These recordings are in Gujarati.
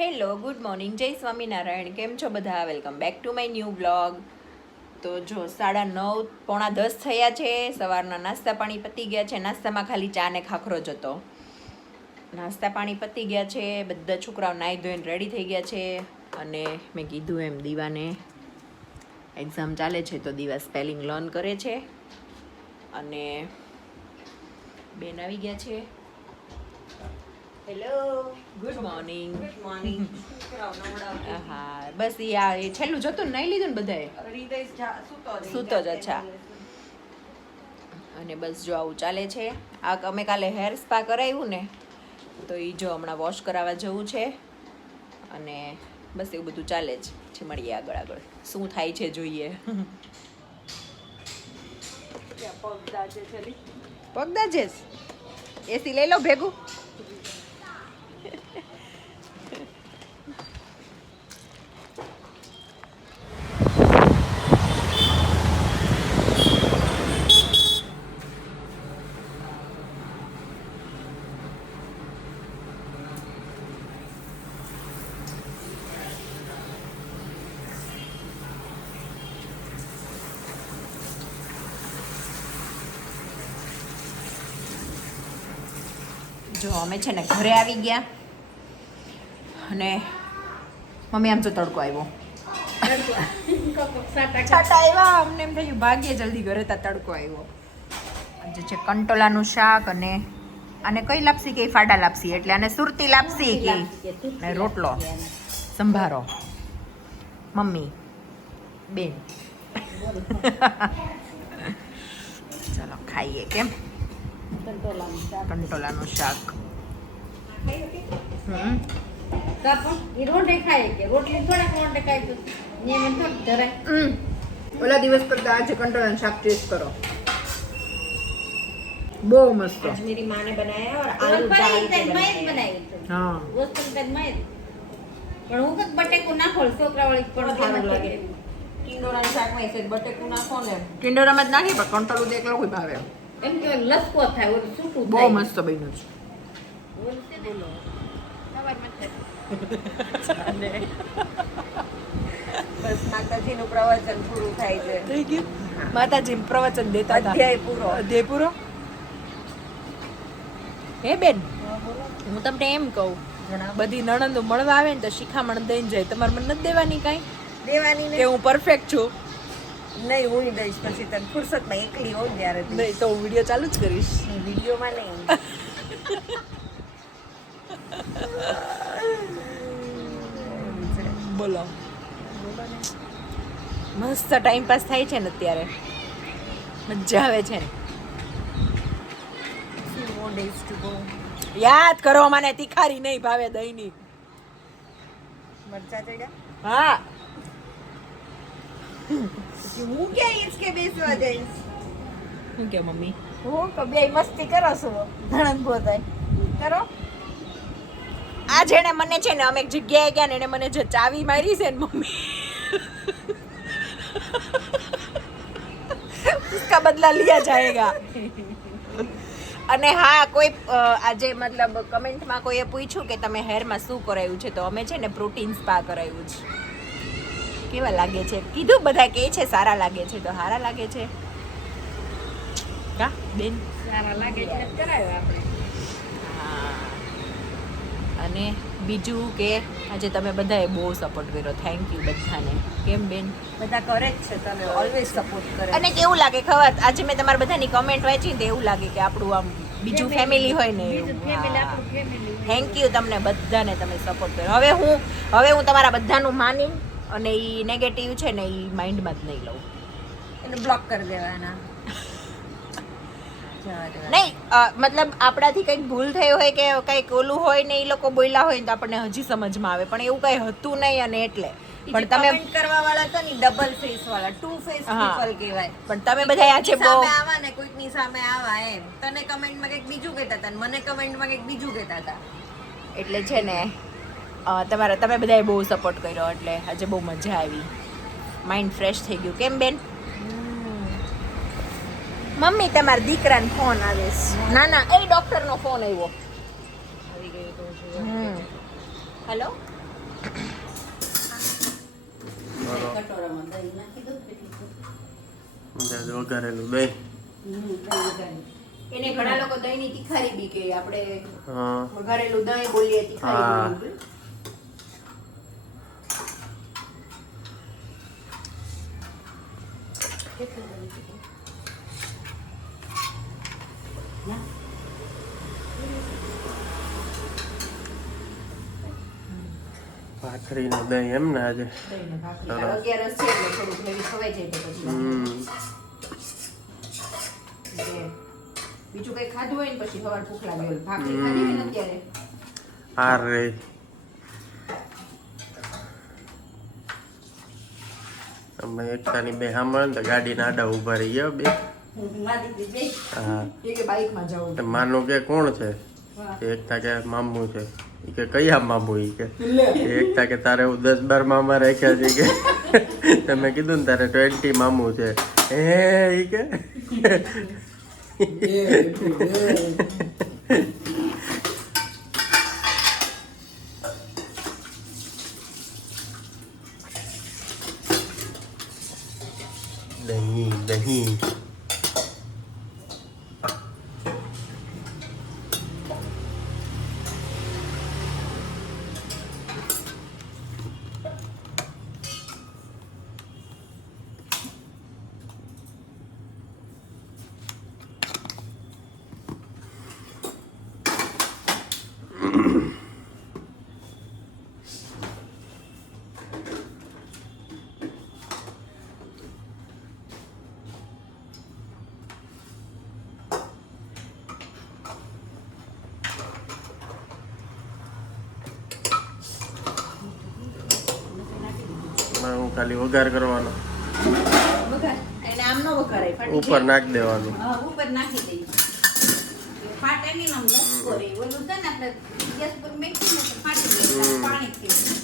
Hello, good morning. જય સ્વામિનારાયણ. કેમ છો બધા? Welcome back to my new blog. તો જો, સાડા નવ, પોણા દસ થયા છે. સવારના નાસ્તા પાણી પતી ગયા છે. નાસ્તામાં ખાલી ચા ને ખાખરો જ હતો. નાસ્તા પાણી પતી ગયા છે. બધા છોકરાઓ નાહી ધોઈને રેડી થઈ ગયા છે. અને મેં કીધું એમ દીવાને એક્ઝામ ચાલે છે તો દીવા સ્પેલિંગ લર્ન કરે છે. અને બેન આવી ગયા છે. Hello good morning good morning હા બસ એ આ એ છેલ્લું જતું ને નહીં લીધું ને બધાએ? સૂતો જ, અચ્છા. અને બસ જો આવું ચાલે છે. આ અમે કાલે હેર સ્પા કરાવ્યું ને તો એ જો હમણાં વોશ કરાવવા જવું છે. અને બસ એવું બધું ચાલે જ છે મળીએ આગળ આગળ. શું થાય છે જોઈએ. પગદા છે? એસી લઈ લો ભેગું. અમે છે ને ઘરે આવી ગયા. અને મમ્મી આમ તો તડકો આવ્યો આવ્યા અમને એમ થયું ભાગ્યે જલ્દી ઘરે તા તડકો આવ્યો જે છે કંટોલાનું શાક અને આને કઈ લાપસી કે ફાડા લાપસી એટલે આને સુરતી લાપસી કે રોટલો. સંભારો. મમ્મી બેન. ચલો ખાઈએ કેમ? કંટોલાનું શાક. ખાઈ હતી તો ઓલા દિવસ કરતા આજે કંટોળા શાક ટેસ્ટ કરો. બહુ મસ્ત. આજ મેરી માને બનાયા ઓર આલુ દાલ બનાવી. હા. वो તન મેં પણ હું કદ બટેકો ના ખોલ છોકરા વાળી પણ સારું લાગે. ટિંડોરાની શાકમાં એસે બટેકું નાખો ને ટિંડોરામાં જ નાખી પણ કંટ્રોલ એકલો કોઈ ભાવે. એમ કે લસકો થાય ઓલું સૂટું બહુ મસ્ત બન્યું છે. છે ને, સવારમાં થાય. બસ માતાજીનું પ્રવચન પૂરું થાય છે. થઈ ગયું? માતાજી પ્રવચન દેતા હતા. અધ્યાય પૂરો. અધ્યાય પૂરો? હે બેન? હું તમને એમ કહું બધી નણંદો મળવા આવે ને તો શિખામણ દઈને જાય. તમારે મને નથી દેવાની કાંઈ? દેવાની કે હું પરફેક્ટ છું? નહીં હું દઈશ. પછી તને ફુરસતમાં એકલી હોઉં ત્યારે નહીં તો હું વીડિયો ચાલુ જ કરીશ. વિડીયોમાં નહીં. બોલો. મસ્ત ટાઈમ પાસ થાય છે ને અત્યારે. મજા આવે છે. યાદ કરો મને તિખારી નહીં ભાવે દહીંની. મરચા ચડ્યા? હા. હું ક્યાં કે બેસવા જઈશ? શું કે મમ્મી? હું કે બે મસ્તી કરો છો? ધણન પોતાય કરો? આ જેણે મને છે ને, અમે એક જગ્યાએ ગયા ને, એને મને જે ચાવી મારી છે ને, મમ્મી. ઉસકા બદલા લિયા જાયેગા. અને હા, કોઈ આજે મતલબ કમેન્ટમાં કોઈએ પૂછ્યું કે તમે હેરમાં શું કરાયું છે, તો અમે છે ને પ્રોટીન સ્પા કરાયું છે. કેવા લાગે છે? કીધું બધા કે છે, સારા લાગે છે, તો સારા લાગે છે. હા બેન? સારા લાગે છે, કરાયો આપણે. અને બીજું કે આજે તમે બધાએ બહુ સપોર્ટ કર્યો. થેન્ક યુ બધાને. કેમ બેન? બધા કરે જ છે તમે ઓલવેઝ સપોર્ટ કરે અને કેવું લાગે ખબર આજે મેં તમારા બધાની કમેન્ટ વાંચી તો એવું લાગે કે આપણું આમ બીજું ફેમિલી હોય ને થેન્ક યુ તમને બધાને તમે સપોર્ટ કર્યો. હવે હું હવે હું તમારા બધાનું માની અને એ નેગેટિવ છે ને એ માઇન્ડમાં જ નહીં લઉં. એને બ્લોક કરી દેવાના. નહીં મતલબ આપણાથી કંઈક ભૂલ થઈ હોય કે કંઈક ઓલું હોય ને એ લોકો બોલ્યા હોય ને તો આપણને હજી સમજમાં આવે. પણ એવું કંઈ હતું નહીં અને એટલે. પણ તમે કરવા વાળા તો ની ડબલ ફેસ વાળા ટુ ફેસ. પીપલ કહેવાય. પણ તમે બધા આજે બહુ સામે આવા ને કોઈકની સામે આવા એમ. તને કમેન્ટમાં કંઈક બીજું કહેતા હતા મને કમેન્ટમાં કંઈક બીજું કહેતા હતા. એટલે છે ને તમારા તમે બધાએ બહુ સપોર્ટ કર્યો એટલે આજે બહુ મજા આવી. માઇન્ડ ફ્રેશ થઈ ગયું. કેમ બેન? મમ્મી તમારા દીકરાને ફોન આવે છે. ના ના એ ડોક્ટરનો ફોન આવ્યો. હેલો એને ઘણા લોકો દહીં ની તીખારી બી કે આપણે વઘારેલું દહીં બોલીએ તીખારી ભાખરીનું દહીં એમ ને આજે. બીજું કઈ ખાધું હોય ને પછી સવાર ભૂખ લાગે ભાખરી ખાધી હોય ને અત્યારે? હાર રે અમે એકતાની બે સાંભળે ને તો ગાડીના આડા ઊભા રહી ગયા બે. હા માનું કે કોણ છે? કે એકતા કે મામું છે? કે કયા મામુ ઈ કે? એકતા કે તારે હું દસ બાર મામા રાખ્યા છે કે? તમે કીધું ને તારે ટ્વેન્ટી મામું છે. હે ઈ કે દહીં દહીં એમાં હું ખાલી વઘાર કરવાનો. ઉપર. નાખી દેવાનું. ઉપર નાખી દઈએ. ફાટે નહીં આમ લસકો રહે. ઓલું છે ને આપણે ગેસ પર મેકી ને ફાટી જાય પાણી પાણીથી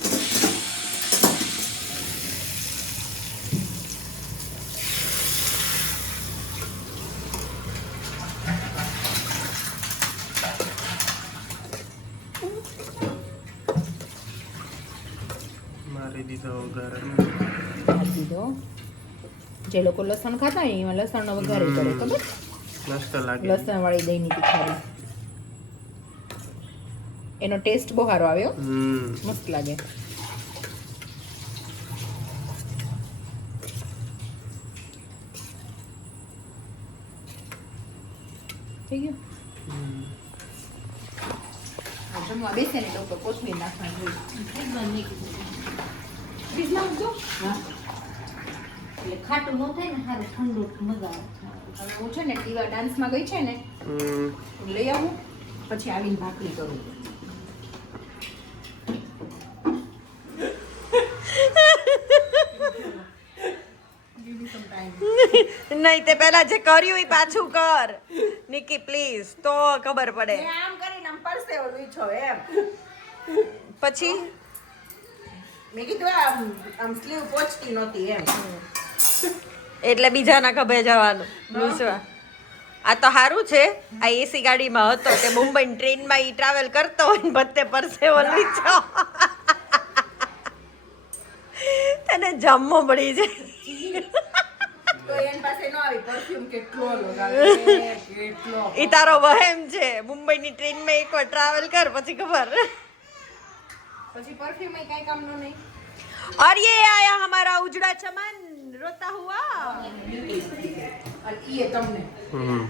મારી દીધો વઘાર નાખી જે લોકો લસણ ખાતા હોય એમાં લસણનો વઘાર કરે ખબર? લસણ વાળી દહીંની તીખારી. એનો ટેસ્ટ બહુ સારો આવ્યો. મસ્ત લાગે. થઈ ગયું? જમવા બેસે ને તો કોથમીર નાખવાની ફ્રીજમાં મૂકી મૂકજો. હા. એટલે ખાટું ન થાય ને સારું ઠંડુ મજા આવે. હું છે ને ટીવા ડાન્સમાં ગઈ છે ને લઈ આવું પછી આવીને ભાખરી કરું. નહીં તે પહેલા જે કર્યું એ પાછું કર. નિકી પ્લીઝ તો ખબર પડે. આમ કરીને આમ પરસેવો લૂછો એમ. પછી? મેં કીધું આમ આમ સ્લીવ પહોંચતી નહોતી એમ. એટલે બીજાના ખભે જવાનું લૂસવા. આ તો સારું છે. આ એસી ગાડીમાં હતો તે મુંબઈ ટ્રેનમાં એ ટ્રાવેલ કરતો હોય ને બધે પરસેવો લીધો. તને જમવો મળી જાય. ઈ તારો વહેમ છે. મુંબઈની ટ્રેનમાં એકવાર ટ્રાવેલ કર પછી ખબર. પછી પરફ્યુમ એ કઈ કામનું નહીં और ये आया हमारा उजड़ा चमन रोता हुआ અને ઈ તમને હમ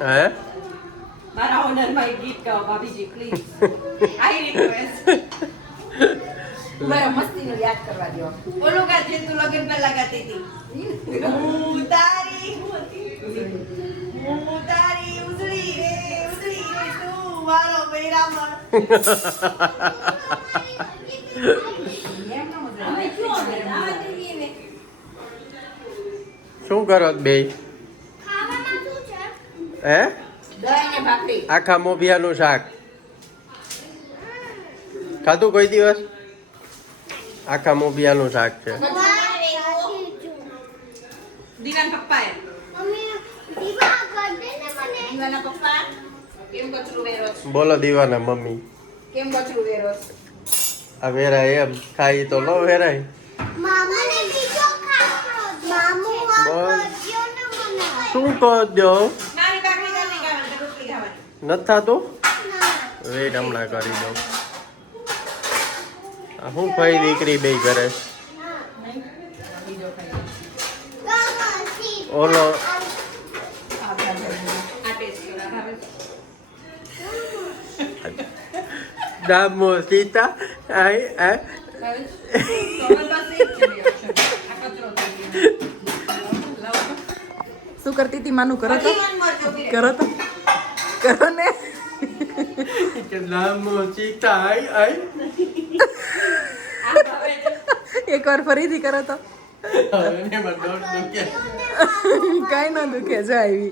હે મારા ઓનરમાં એક ગીત ગાઓ ભાભીજી પ્લીઝ આઈ રિક્વેસ્ટ મારા મસ્તીનું યાદ કરવા દો ઓલું કા જે તું લગન પહેલા ગાતી હતી હું તારી હું તારી ઉજળી રે ઉજળી રે તું મારો બૈરામણ શું કરો બે હે? આખા મોભિયાનું શાક. ખાધું કોઈ દિવસ? આખા મોભિયાનું શાક છે. દીવાન પપ્પાએ. દીવાના પપ્પા? કેમ કચરું વેરો બોલો દીવાના મમ્મી. કેમ કચરું વેરો આ વેરાય એમ. ખાઈ તો લો વેરાય. મામાને બીજો મામુ. શું કહો દો? મારી ભાખરી જલ્દી ખાવાની રોટલી ખાવાની. નથી થતું? વેટ હમણાં કરી દઉં. આ હું ભાઈ દીકરી બે કરે ઓલો થઈ ગયો. લાવો. શું કરતી હતી માનું કરો તો કરો તો કરો ને કે દામો સીતા આય આય આ ભાવે છે. એકવાર ફરીથી કરો તો કાંઈ ન દુખે જો આવી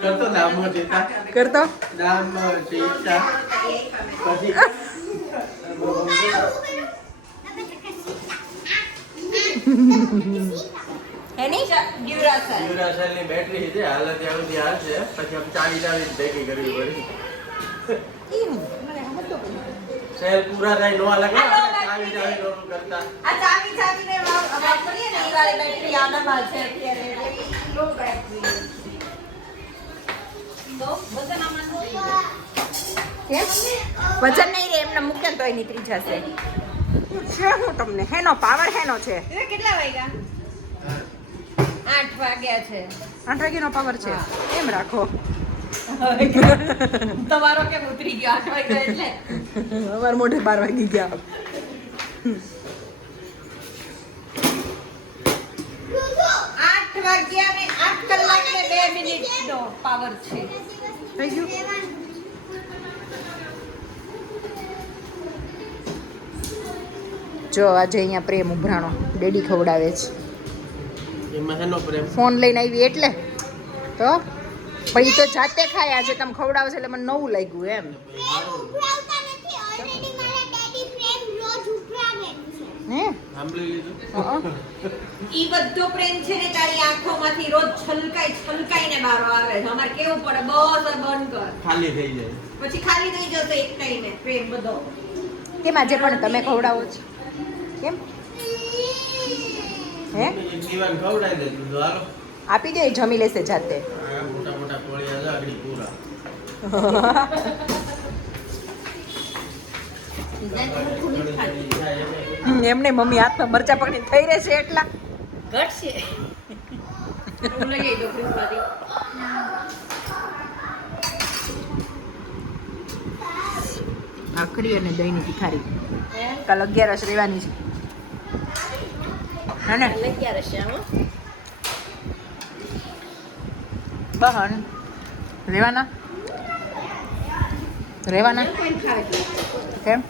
કરતો કરતો બેટરી છે હાલ ત્યાં સુધી પછી આમ ચાલી ચાલી ભેગી કરવી પડી. સેલ પૂરા થાય નો લાગે ચાવી ચાવી નો કરતા. આ ચાવી ચાવી ને વાપરીએ ને એ વાળી બેટરી આનામાં છે અત્યારે. લો બેટરી તો બધા કેમ વજન નહીં રે એમને મૂકે તોય નીકળી જશે. છે હું તમને? હેનો પાવર હેનો છે? કેટલા વાગ્યા? આઠ વાગ્યા છે. આઠ વાગ્યાનો પાવર છે? એમ રાખો. તમારો કેમ ઉતરી ગયો? આઠ વાગ્યા એટલે? અમાર મોઢે બાર વાગી ગયા. આઠ વાગ્યા ને આઠ કલાક ને બે મિનિટ નો પાવર છે. થઈ ગયું? જો આજે અહીંયા પ્રેમ ઉભરાણો ડેડી ખવડાવે છે. ફોન લઈને આવી એટલે? તો? પણ એ તો જાતે ખાય આજે તમે ખવડાવો છો એટલે મને નવું લાગ્યું એમ. પ્રેમ ઉભરાવતા નથી ઓલરેડી મારા ડેડી પ્રેમ રોજ ઉભરાવે છે હે. સાંભળી ઈ બધો પ્રેમ છે ને તારી આંખોમાંથી રોજ છલકાઈ છલકાઈને બારો આવે અમારે કેવું પડે? બસ બંધ કર. ખાલી થઈ જાય. પછી ખાલી થઈ જતો એક ટાઈમે પ્રેમ બધો. કેમ આજે પણ તમે ખવડાવો છો. કેમ? હે? આપી દે જમી લેશે જાતે. એમને મમ્મી હાથમાં મરચા પકડી થઈ રહેશે એટલા. ઘટશે. ભાખરી અને દહીંની તિખારી કાલ અગિયારસ રહેવાની છે. હે ને? બહન રહેવાના રહેવાના કેમ?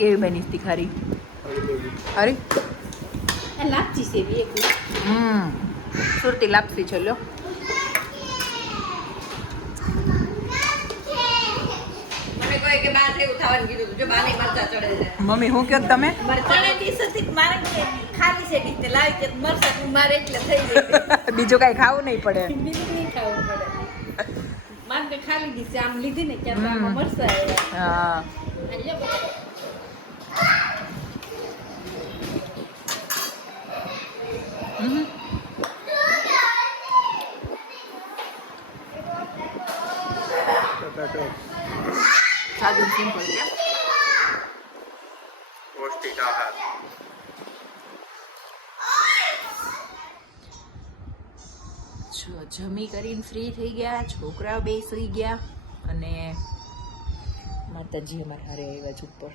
એવી બની તિખારી અરે હમ. સુરતી લાપસી છે લ્યો મને કહે કે બા જેવું થવાનું કીધું હતું. જો બાને મરચા ચડે છે મમ્મી હું કહો તમે? બીજું કઈ ખાવું નહીં પડે. ખાલી દીશે આમ લીધી ને હમ. હા. સાદું સિમ્પલ જો જમી કરીને ફ્રી થઈ ગયા છોકરાઓ બે સુઈ ગયા અને માતાજી અમારા હારે આવ્યા છે ઉપર.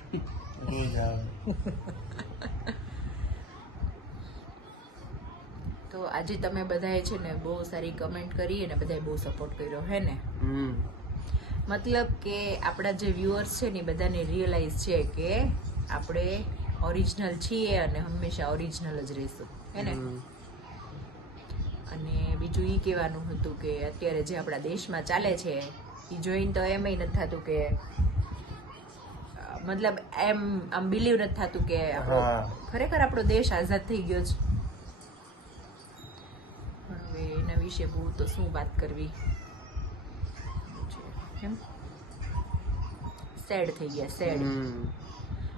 તો આજે તમે બધાએ છે ને બહુ સારી કમેન્ટ કરી અને બધાએ બહુ સપોર્ટ કર્યો હે ને? મતલબ કે આપણા જે વ્યુઅર્સ છે ને બધાને રિયલાઇઝ છે કે આપણે ઓરિજિનલ છીએ અને હંમેશા ઓરિજિનલ જ રહીશું હે ને? અને બીજું એ કહેવાનું હતું કે અત્યારે જે આપણા દેશમાં ચાલે છે એ જોઈને તો એમય નથી થતું કે મતલબ એમ આમ બિલીવ નથી થતું કે ખરેખર આપણો દેશ આઝાદ થઈ ગયો છે. હવે એના વિશે બહુ તો શું વાત કરવી? એમ? સેડ થઈ ગયા સેડ.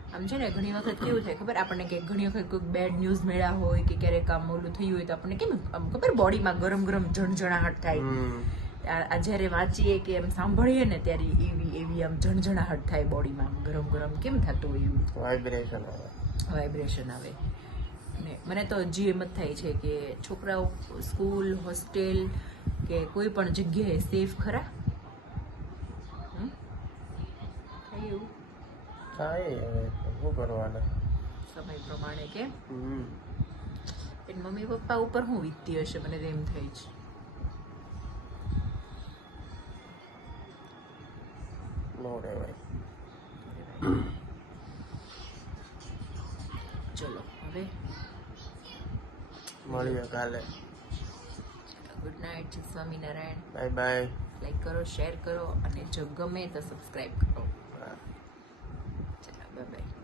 આમ છે ને ઘણી વખત કેવું થાય ખબર? આપણને કે ઘણી વખત કોઈક બેડ ન્યૂઝ મળ્યા હોય કે ક્યારેક આમ ઓલું થયું હોય તો આપણને કેમ આમ ખબર? બોડીમાં ગરમ ગરમ જણજણાહટ થાય. જ્યારે વાંચીએ કે એમ સાંભળીએ ને ત્યારે એવી એવી આમ જણજણાહટ થાય બોડીમાં ગરમ ગરમ કેમ થતું હોય એવું? વાઇબ્રેશન આવે. વાઇબ્રેશન આવે. ને મને તો હજી એમ જ થાય છે કે છોકરાઓ સ્કૂલ હોસ્ટેલ કે કોઈ પણ જગ્યાએ સેફ ખરા હમ? થાય એવું થાય હવે શું કરવાના? સમય પ્રમાણે કે? એની મમ્મી પપ્પા ઉપર હું વીતતી હશે મને એમ થાય છે. નો રહેવાય ચલો હવે. મળીએ કાલે. Good night Swaminarayan. Bye bye like કરો શેર કરો અને જો ગમે તો સબસ્ક્રાઈબ કરો. Fica.